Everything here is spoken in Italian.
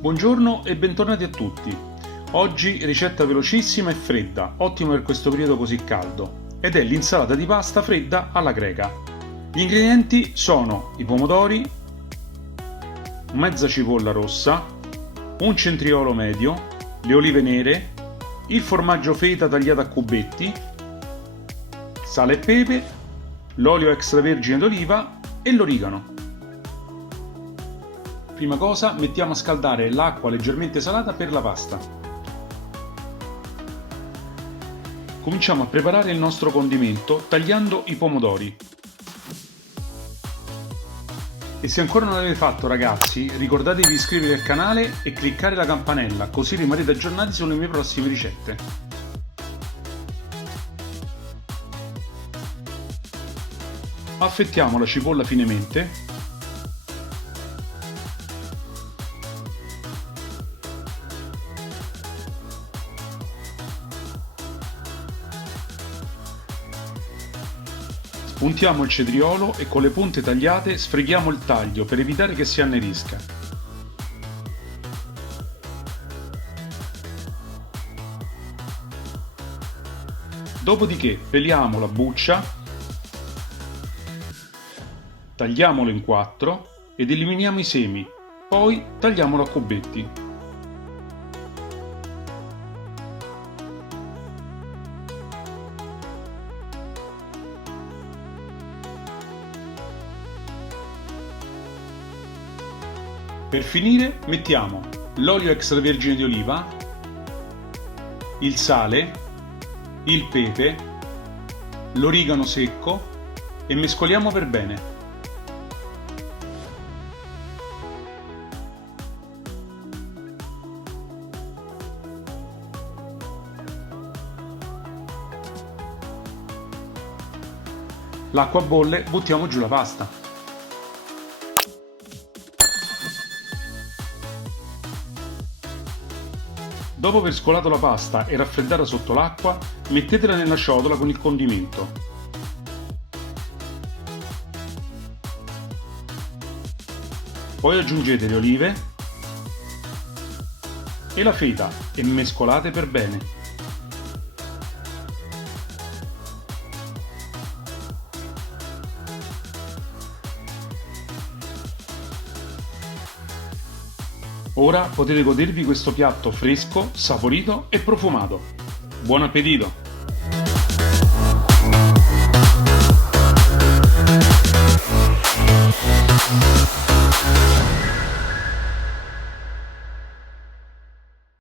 Buongiorno e bentornati a tutti. Oggi ricetta velocissima e fredda, ottima per questo periodo così caldo, ed è l'insalata di pasta fredda alla greca. Gli ingredienti sono i pomodori, mezza cipolla rossa, un cetriolo medio, le olive nere, il formaggio feta tagliato a cubetti, sale e pepe, l'olio extravergine d'oliva e l'origano. Prima cosa mettiamo a scaldare l'acqua leggermente salata per la pasta. Cominciamo a preparare il nostro condimento tagliando i pomodori. E se ancora non l'avete fatto ragazzi, ricordatevi di iscrivervi al canale e cliccare la campanella, così rimarrete aggiornati sulle mie prossime ricette. Affettiamo la cipolla finemente. Spuntiamo il cetriolo e con le punte tagliate sfreghiamo il taglio per evitare che si annerisca. Dopodiché peliamo la buccia, tagliamolo in 4 ed eliminiamo i semi, poi tagliamolo a cubetti. Per finire mettiamo l'olio extravergine di oliva, il sale, il pepe, l'origano secco e mescoliamo per bene. L'acqua bolle, buttiamo giù la pasta. Dopo aver scolato la pasta e raffreddata sotto l'acqua, mettetela nella ciotola con il condimento. Poi aggiungete le olive e la feta e mescolate per bene. Ora potete godervi questo piatto fresco, saporito e profumato. Buon appetito!